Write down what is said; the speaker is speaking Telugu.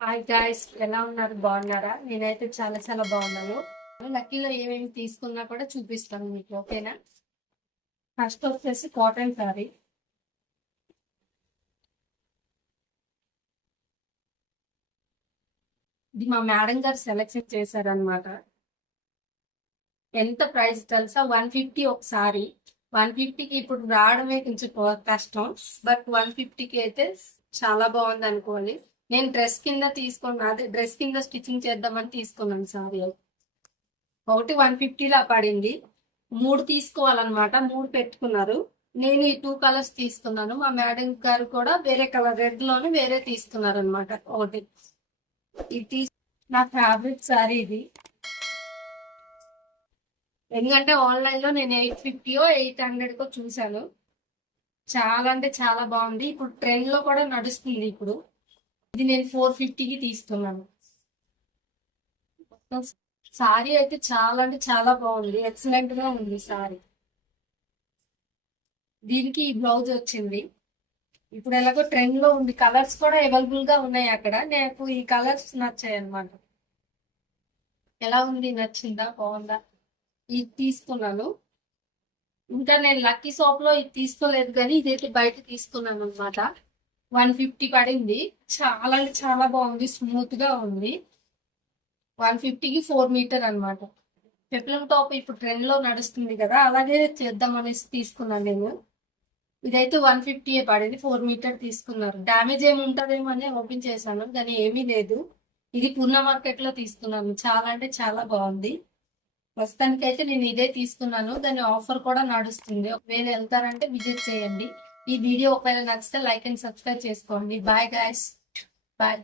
హాయ్ గాయ్స్, ఎలా ఉన్నారు? బాగున్నారా? నేనైతే చాలా చాలా బాగున్నాను. లక్కీలో ఏమేమి తీసుకున్నా కూడా చూపిస్తాను మీకు, ఓకేనా? ఫస్ట్ వచ్చేసి కాటన్ శారీ. ఇది మా మేడం గారు సెలెక్షన్ చేశారనమాట. ఎంత ప్రైస్ తెలుసా? 150 ఒకసారి. 150కి ఇప్పుడు రావడమే కొంచెం కష్టం. బట్ 150కి అయితే చాలా బాగుంది అనుకోండి. నేను డ్రెస్ కింద తీసుకున్నా, అదే డ్రెస్ కింద స్టిచ్చింగ్ చేద్దామని తీసుకున్నాను సారీ. ఒకటి 150లా పడింది. 3 తీసుకోవాలన్నమాట. 3 పెట్టుకున్నారు. నేను ఈ 2 కలర్స్ తీసుకున్నాను. మా మేడం గారు కూడా వేరే కలర్ రెడ్ లోనే వేరే తీసుకున్నారు అనమాట. ఒకటి ఇది నా ఫేవరెట్ సారీ ఇది. ఎందుకంటే ఆన్లైన్ లో నేను 850 800 చూసాను. చాలా అంటే చాలా బాగుంది. ఇప్పుడు ట్రెండ్ లో కూడా నడుస్తుంది. ఇప్పుడు ఇది నేను 450కి తీసుకున్నాను. సారీ అయితే చాలా అంటే చాలా బాగుంది. ఎక్సలెంట్ గా ఉంది సారీ. దీనికి ఈ బ్లౌజ్ వచ్చింది. ఇప్పుడు ఎలాగో ట్రెండ్ లో ఉంది. కలర్స్ కూడా అవైలబుల్ గా ఉన్నాయి అక్కడ. నాకు ఈ కలర్స్ నచ్చాయి అన్నమాట. ఎలా ఉంది? నచ్చిందా? బాగుందా? ఇది తీసుకున్నాను. ఇంకా నేను లక్కీ షాప్ లో ఇది తీసుకోలేదు, కానీ ఇదైతే బయట తీసుకున్నాను అనమాట. 150 పడింది. చాలా అంటే చాలా బాగుంది. స్మూత్ గా ఉంది. 150కి 4 మీటర్ అనమాట. పెప్లం టాప్ ఇప్పుడు ట్రెండ్ లో నడుస్తుంది కదా, అలాగే చేద్దాం అనేసి తీసుకున్నాను నేను. ఇదైతే 150 పడింది. 4 మీటర్ తీసుకున్నారు. డ్యామేజ్ ఏమి ఉంటదేమో అని ఓపెన్ చేశాను, కానీ ఏమీ లేదు. ఇది పూర్ణ మార్కెట్ లో తీసుకున్నాను. చాలా అంటే చాలా బాగుంది. ప్రస్తుతానికి అయితే నేను ఇదే తీసుకున్నాను. దాని ఆఫర్ కూడా నడుస్తుంది. ఒకవేళ వెళ్తారంటే విజిట్ చేయండి. ఈ వీడియో ఒకవేళ నచ్చితే లైక్ అండ్ సబ్స్క్రైబ్ చేసుకోండి. Bye guys. బాయ్.